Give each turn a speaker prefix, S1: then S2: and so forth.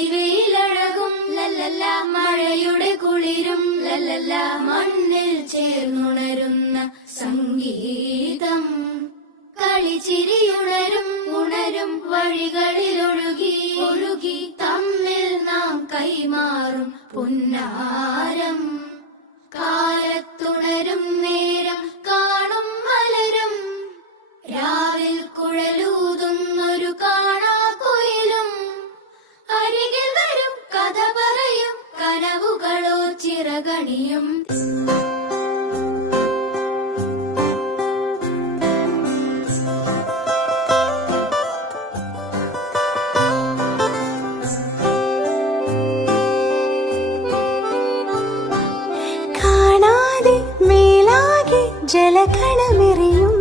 S1: വെളിവെയിലഴകും ലല്ലല്ല മഴയുടെ കുളിരും ലല്ലല്ല മണ്ണിൽ ചേർന്നുണരുന്ന സംഗീതം കളിച്ചിരിയുണരും ഉണരും വഴികളിലൊഴുകി ഒഴുകി തമ്മിൽ നാം കൈമാറും പുന്നാ ചിറകണിയും
S2: കാണാതെ മേലാകെ ജലകണമെറിയും